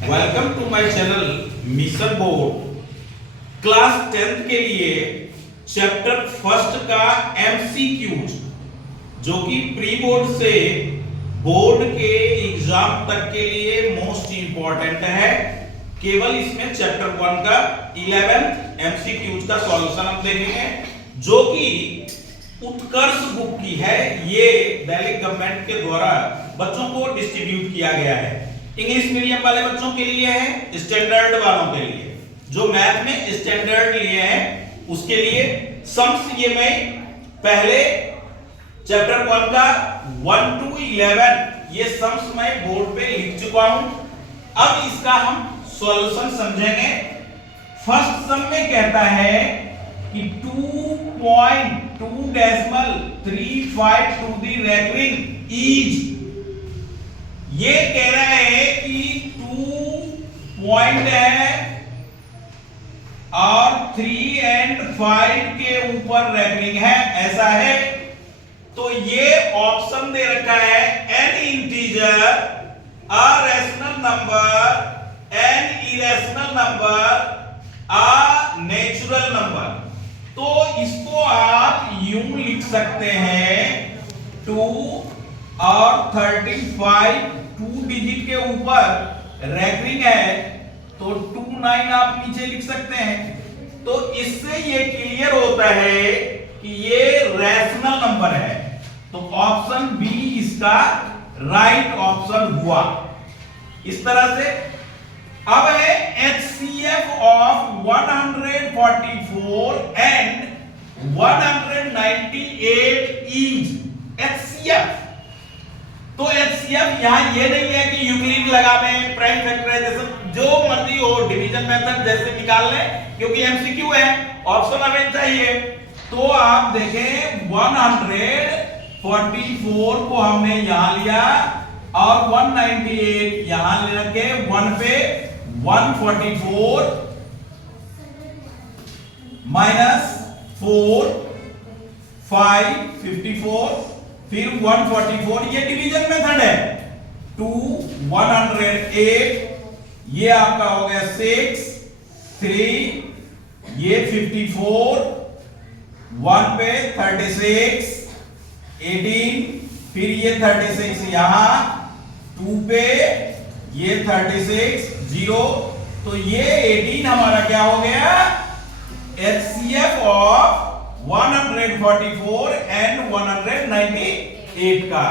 Welcome to my channel Mission Board. Class 10th के लिए chapter first का MCQs जो कि प्री बोर्ड से बोर्ड के एग्जाम तक के लिए मोस्ट इंपॉर्टेंट है। केवल इसमें चैप्टर 1 का 11th एमसीक्यूज का सॉल्यूशन हम देखेंगे जो कि उत्कर्ष बुक की है। ये दिल्ली गवर्नमेंट के द्वारा बच्चों को डिस्ट्रीब्यूट किया गया है। इंग्लिश मीडियम वाले बच्चों के लिए है, स्टैंडर्ड वालों के लिए, जो मैथ में स्टैंडर्ड लिए हैं उसके लिए सम्स ये मैं पहले चैप्टर 1 का 1 to 11 ये सम्स मैं बोर्ड पे लिख चुका हूं। अब इसका हम सॉल्यूशन समझेंगे। फर्स्ट सम में कहता है कि 2.235 टू द रेकरिंग इज, ये कह रहा है कि 2 पॉइंट है और 3 and 5 के ऊपर रेकरिंग है, ऐसा है। तो ये ऑप्शन दे रखा है N integer, a rational number, an irrational number, a natural number. तो इसको आप यूं लिख सकते हैं 2 और 35 2 डिजिट के ऊपर रेकरिंग है तो 29 आप नीचे लिख सकते हैं। तो इससे ये क्लियर होता है कि ये रैशनल नंबर है। तो ऑप्शन बी इसका राइट ऑप्शन हुआ। इस तरह से अब है HCF of 144 and 198 is HCF। तो HCF यहां ये नहीं है कि यूक्लिड लगावे, प्राइम फैक्टराइजेशन जो मर्जी हो, डिवीजन मेथड जैसे निकाल ले, क्योंकि एमसीक्यू है, ऑप्शन हमें चाहिए। तो आप देखें 144 को हमने यहां लिया और 198 यहां ले रखे, 1 पे 144 माइनस 4 5 54 फिर 144, ये डिवीजन मेथड है। 2 108 ये आपका हो गया 6 3 ये 54 1 पे 36 18 फिर ये 36 यहां 2 पे ये 36 0। तो ये 18 हमारा क्या हो गया HCF ऑफ 144 एंड 198 का।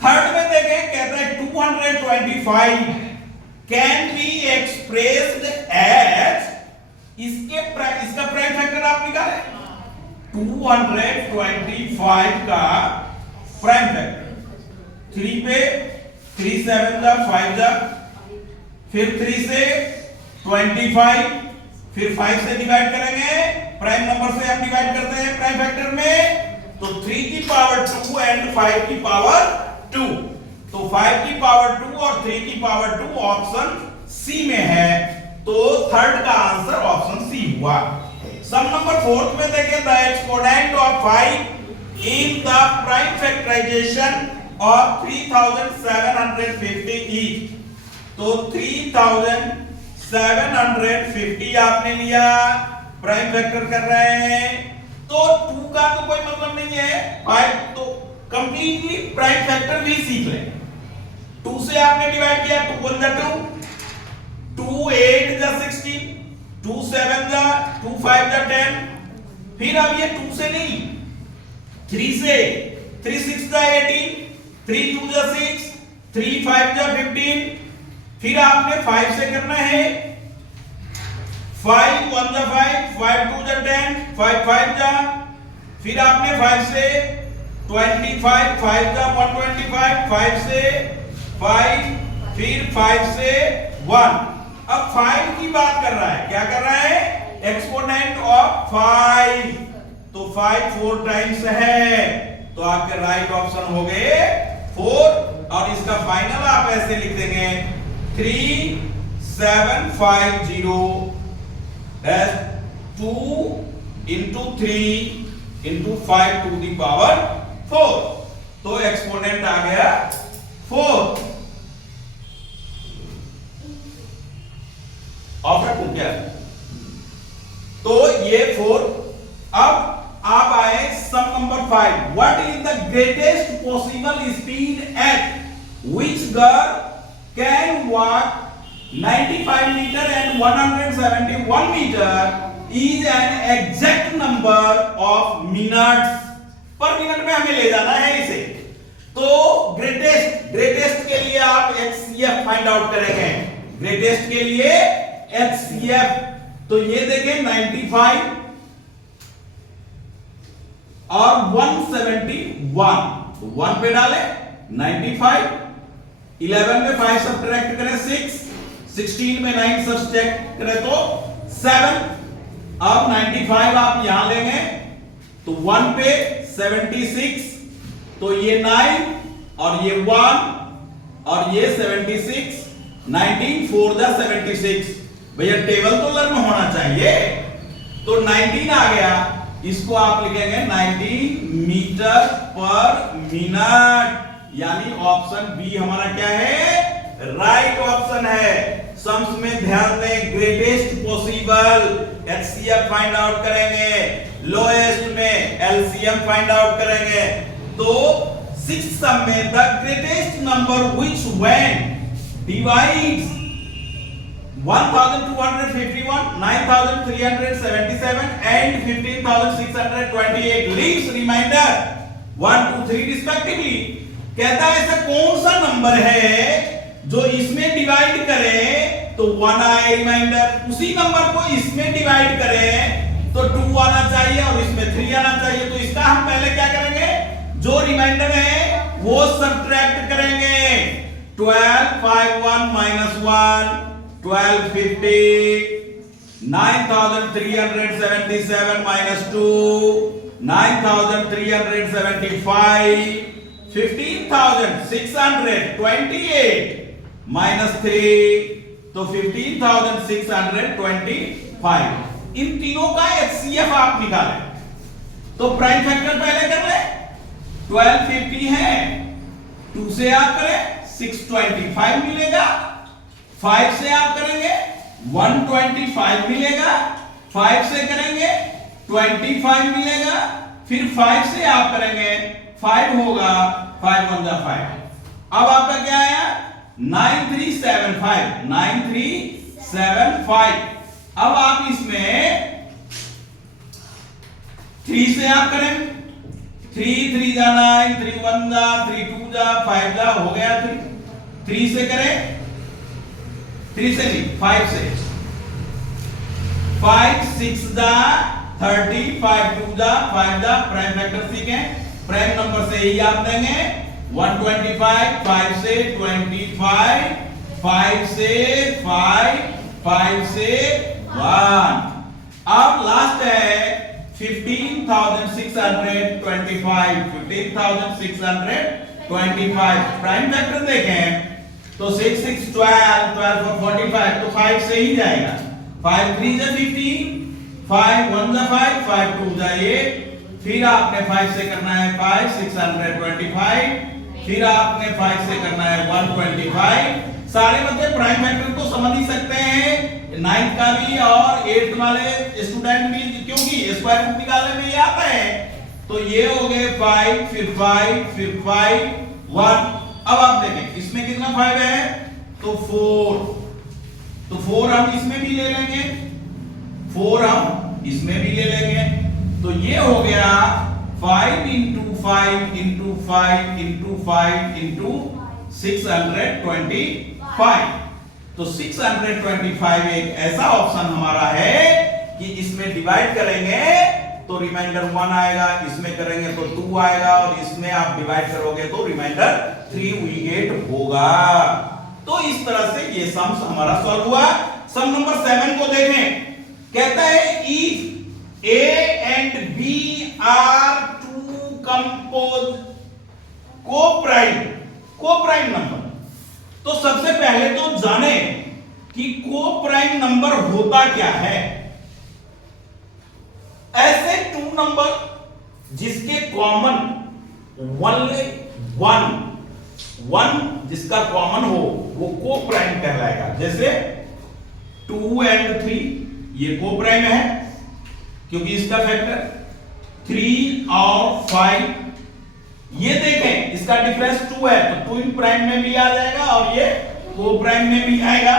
थर्ड में देखें, कहता है 225 कैन बी एक्सप्रेस्ड एज, इसका प्राइम फैक्टर आप निकालें। 225 का प्राइम फैक्टर 3 पे 3 7 जा 5 जा, फिर 3 से 25, फिर 5 से डिवाइड करेंगे, प्राइम नंबर से हम डिवाइड करते हैं प्राइम फैक्टर में, तो 3 की पावर 2 एंड 5 की पावर 2। तो 5 की पावर 2 और 3 की पावर 2 ऑप्शन सी में है। तो थर्ड का आंसर ऑप्शन सी हुआ। सम नंबर 4 में देखें, the exponent of 5 in the prime factorization of 3750 is. तो 3750 आपने लिया, प्राइम फैक्टर कर रहे हैं, तो 2 का तो कोई मतलब नहीं है, 5 तो कंप्लीटली प्राइम फैक्टर भी सीख लें। 2 से आपने डिवाइड किया, 2 1 जा 2, 2 8 जा 16, 2 7 जा 2 5 जा 10, फिर अब ये 2 से नहीं 3 से, 3 6 जा 18, 3 2 जा 6, 3 5 जा 15, फिर आपने 5 से करना है, 5 1 जा 5, 5 2 जा 10, 5 5 जा, फिर आपने 5 से 25, 5 जा 125, 5 से 5, फिर 5 से 1। अब 5 की बात कर रहा है, क्या कर रहा है, एक्सपोनेंट ऑफ 5, तो 5 4 टाइम्स है, तो आपके राइट ऑप्शन हो गए 4। और इसका फाइनल आप ऐसे लिख देंगे 3750 2 into 3 into 5 to the power 4। तो एक्सपोनेंट आ गया 4। ऑफ रखूं क्या? तो ये 4। अब आप आए sum number 5। What is the greatest possible speed at which girl can walk 95 metre and 171 metre is an exact number of minutes. पर मिनट में हमें ले जाना है इसे। तो ग्रेटेस्ट के लिए आप HCF फाइंड आउट करेंगे। ग्रेटेस्ट के लिए HCF, तो ये देखें 95 और 171, तो 1 पे डालें 95, 11 में 5 सब्ट्रैक्ट करें 6, 16 में 9 सब्ट्रैक्ट करें तो 7। अब 95 आप यहां लेंगे तो 1 पे 76, तो ये 9 और ये 1 और ये 76, 19 4 द 76। भैया टेबल तो लर्न होना चाहिए। तो 19 आ गया, इसको आप लिखेंगे 19 मीटर पर मिनट, यानी ऑप्शन बी हमारा क्या है? राइट ऑप्शन है। सम्स में ध्यान दें, greatest possible HCF find out करेंगे, लोएस्ट में LCM फाइंड आउट करेंगे। तो 6th सम में the greatest number which when divides 1251, 9377 and 15628 leaves remainder 1 2 3 respectively. कहता है ऐसा कौन सा नंबर है जो इसमें डिवाइड करें तो 1 आए रिमाइंडर, उसी नंबर को इसमें डिवाइड करें तो 2 आना चाहिए और इसमें 3 आना चाहिए। तो इसका हम पहले क्या करेंगे, जो रिमाइंडर है वो सब्ट्रैक्ट करेंगे। 12 5 1 -1 1250, 9377 -2 9375, 15628 -3 तो 15625। इन तीनों का HCF आप निकालें। तो प्राइम फैक्टर पहले कर ले, 1250 है, 2 से आप करें 625 मिलेगा, 5 से आप करेंगे 125 मिलेगा, 5 से करेंगे 25 मिलेगा, फिर 5 से आप करेंगे 5 होगा, 5 1 5। अब आपका क्या आया 9375, 9375। अब आप इसमें 3 से आप करें 3 3 जा 9, 3 1 जा 3 2 जा 5 जा, हो गया 3 से करें 3 से नहीं 5 से, 5 6 जा 30, 5 2 जा 5 जा। प्राइम फैक्टर सीखें, प्राइम नंबर से ही आप देंगे 125, 5 से 25, 5 से 5, 5 से 1। अब लास्ट है 15625, 15625। प्राइम फैक्टर देखें तो 6 6 12, 12 4 45, तो 5 से ही जाएगा। 5 3 जा 15, 5 1 जा 5, 5 2 जा 8, फिर आपने 5 से करना है 5 625, फिर आपने 5 से करना है 125। सारे बच्चे प्राइम फैक्टर को समझ ही सकते हैं, 9th का भी और 8th वाले स्टूडेंट भी, क्योंकि स्क्वायर रूट निकालने में ये आता है। तो ये हो गए 5 फिर 5 फिर 5 1। अब आप देखें इसमें कितना 5 है तो 4, तो 4 हम इसमें भी ले लेंगे, 4 हम इसमें भी ले लेंगे। तो ये हो गया 5 × 5 × 5 × 5 × 625। तो 625 एक ऐसा ऑप्शन हमारा है कि इसमें डिवाइड करेंगे तो रिमाइंडर 1 आएगा, इसमें करेंगे तो 2 आएगा, और इसमें आप डिवाइड करोगे तो रिमाइंडर 3 वी गेट होगा। तो इस तरह से ये सम्स हमारा सॉल्व हुआ। सम नंबर 7 को देखें, कहता है if A and B are two composed co-prime number. तो सबसे पहले तो जाने कि को-प्राइम नंबर होता क्या है। ऐसे 2 नंबर जिसके कॉमन 1 जिसका कॉमन हो वो को-प्राइम कहलाएगा। जैसे 2 एंड 3 ये को प्राइम है क्योंकि इसका फैक्टर 3 और 5, ये देखें इसका डिफरेंस 2 है तो 2 इन प्राइम में भी आ जाएगा और ये को प्राइम में भी आएगा।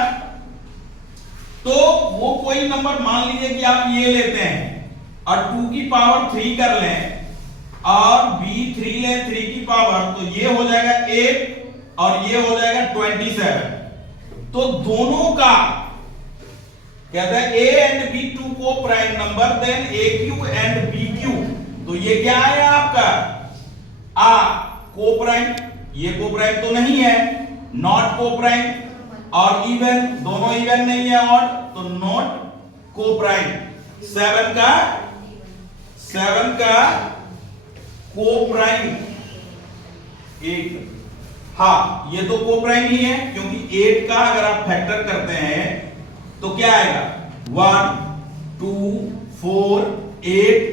तो वो कोई नंबर मान लीजिए कि आप ये लेते हैं और 2 की पावर 3 कर लें और b3 लें 3 की पावर, तो ये हो जाएगा 8 और ये हो जाएगा 27। तो दोनों का कहता है a and b two coprime number, then aq and bq, तो ये क्या है आपका को प्राइम, ये को प्राइम तो नहीं है, नॉट को प्राइम, और इवन दोनों इवन नहीं है ऑड, तो नॉट को प्राइम। 7 का को प्राइम 8, हाँ ये तो को प्राइम ही है क्योंकि 8 का अगर आप फैक्टर करते हैं तो क्या आएगा 1 2 4 8,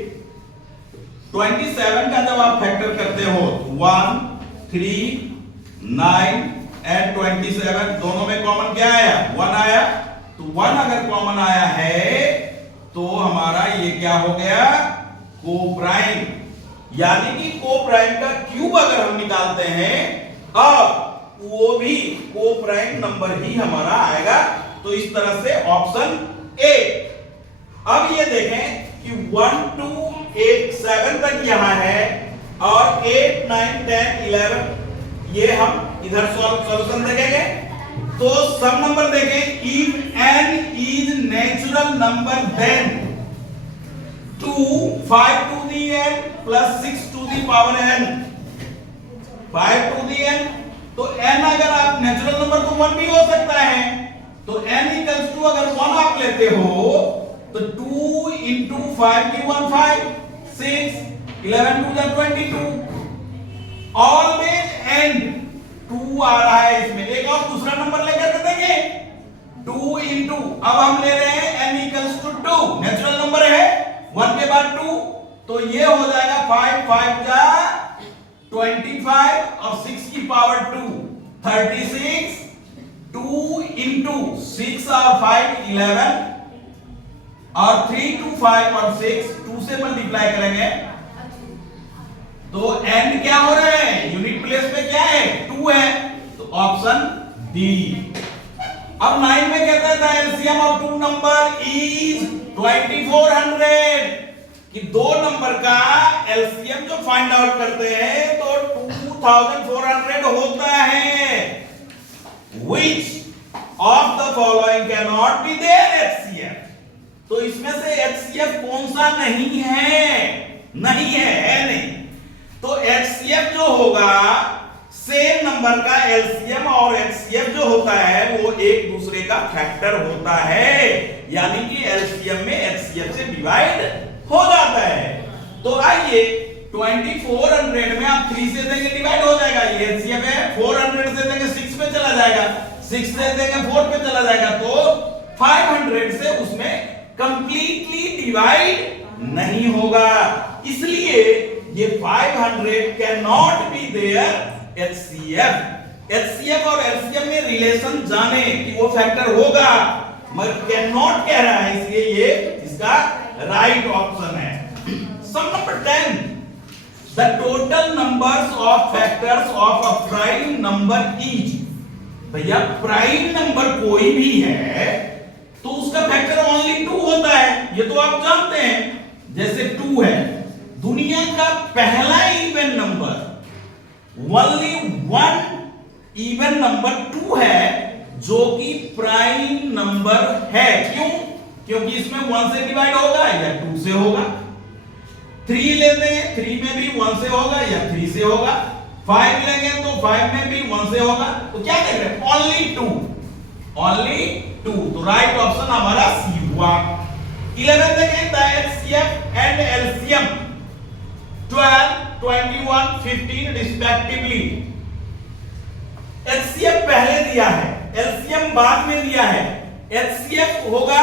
27 का जब आप फैक्टर करते हो 1 3 9 एंड 27, दोनों में कॉमन क्या आया 1 आया, तो 1 अगर कॉमन आया है तो हमारा ये क्या हो गया को प्राइम, यानी कि को प्राइम का क्यूब अगर हम निकालते हैं अब वो भी को प्राइम नंबर ही हमारा आएगा। तो इस तरह से ऑप्शन ए। अब ये देखें कि 1 2 8 7 तक यहां है और 8 9 10 11 ये हम इधर सॉल्यूशन देखेंगे। तो सब नंबर देखें, if n is natural number then 2 5 to the n plus 6 to the power n, 5 to the n, तो n अगर आप नेचुरल नंबर तो 1 भी हो सकता है, तो n इक्वल्स टू अगर 1 आप लेते हो तो 2 into 5 की 1 5 6 11 2 22, ऑलवेज एंड 2 आ रहा है इसमें। एक और दूसरा नंबर लेकर के देखें 2 into, अब हम ले रहे हैं n equals to 2, natural number है 1 के बाद 2, तो ये हो जाएगा 5 5 जा 25 और 6 की पावर 2 36, 2 into 6 और 5 11 और 3 2 5 और 6 2 से मल्टीप्लाई करेंगे तो n क्या हो रहा है यूनिट प्लेस पे क्या है 2 है, तो ऑप्शन डी। अब 9 में कहता है the LCM of two number is 2400, कि दो नंबर का एलसीएम जो फाइंड आउट करते हैं तो 2400 होता है। Which of the following can not be their HCF, तो इसमें से एचसीएफ कौन सा नहीं है, नहीं है नहीं, तो एचसीएफ जो होगा सेम नंबर का एलसीएम और एचसीएफ जो होता है वो एक दूसरे का फैक्टर होता है, यानी कि एलसीएम में एचसीएफ से डिवाइड हो जाता है। तो आइए 2400 में आप 3 से देंगे डिवाइड हो जाएगा, ये एलसीएम है, 400 से देंगे 6 पे चला जाएगा, 6 से देंगे 4 पे चला जाएगा, तो 500 से उसमें कंप्लीटली डिवाइड नहीं होगा, इसलिए ये 500 can not be their HCF. HCF और एलसीएम में रिलेशन जाने कि वो फैक्टर होगा मगर कैन नॉट कह रहा है, इसलिए ये इसका राइट ऑप्शन है। Sum number 10, the total numbers of factors of a prime number is, भैया प्राइम नंबर कोई भी है तो उसका फैक्टर ओनली 2 होता है, ये तो आप जानते हैं। जैसे 2 है, दुनिया का पहला even number only 1 even number 2 है जो कि प्राइम नंबर है। क्यों? क्योंकि इसमें 1 से डिवाइड होगा या 2 से होगा। 3 लेते हैं, 3 में भी 1 से होगा या 3 से होगा। 5 लेंगे तो 5 में भी 1 से होगा। तो क्या देख रहे हैं? ओनली 2, ओनली 2, तो राइट ऑप्शन हमारा सी हुआ। 11 देखें, the HCF and LCM 12, 21, 15 respectively. HCF पहले दिया है, एलसीएम बाद में दिया है। एचसीएफ होगा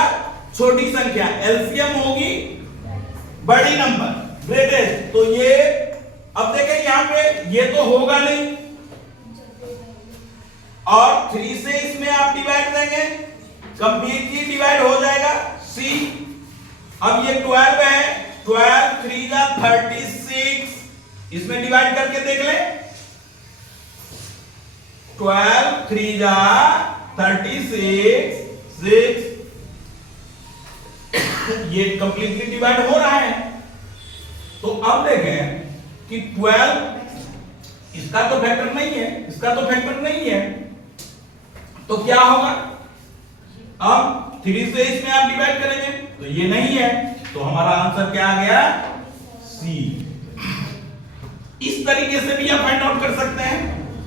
छोटी संख्या, एलसीएम होगी बड़ी नंबर, ग्रेटेस्ट। तो ये अब देखें यहां पे ये तो होगा नहीं, और 3 से इसमें आप डिवाइड देंगे कंप्लीटली डिवाइड हो जाएगा सी। अब ये 12 है, 12 3 जा 36, इसमें डिवाइड करके देख ले। 12 3 जा 36 6, ये कंप्लीटली डिवाइड हो रहा है। तो अब देखें कि 12 इसका तो फैक्टर नहीं है, इसका तो फैक्टर नहीं है, तो क्या होगा? अब 3 से इसमें आप डिवाइड करेंगे तो ये नहीं है, तो हमारा आंसर क्या आ गया? सी। इस तरीके से भी आप फाइंड आउट कर सकते हैं।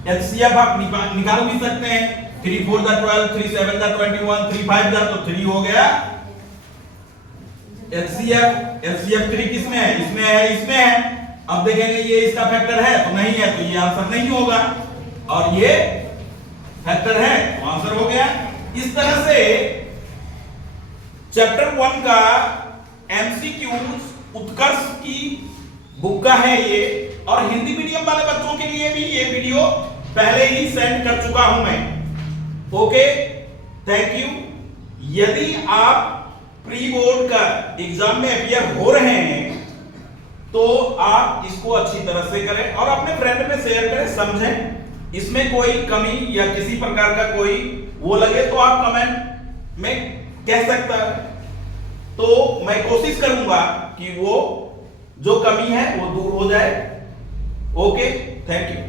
एचसीएफ आप निकाल भी सकते हैं। 3 4 दा 12, 3 7 दा 21, 3 5 दा तो 3 हो गया। एचसीएफ 3 किसमें है? इसमें है, इसमें है। अब देखेंगे ये इसका फैक्टर है तो नहीं है, तो ये आंसर नहीं होगा, और ये फैक्टर है तो आंसर हो गया। इस तरह से चैप्टर 1 का एमसीक्यूज उत्कर्ष की बुक का है ये, और हिंदी मीडियम वाले बच्चों के लिए भी ये वीडियो पहले ही सेंड कर चुका हूं मैं। Okay, thank you. यदि आप प्री बोर्ड का एग्जाम में अपीयर हो रहे हैं तो आप इसको अच्छी तरह से करें और अपने फ्रेंड में शेयर करें, समझें। इसमें कोई कमी या किसी प्रकार का कोई वो लगे तो आप कमेंट में कह सकता है, तो मैं कोशिश करूंगा कि वो जो कमी है वो दूर हो जाए। Okay, thank you.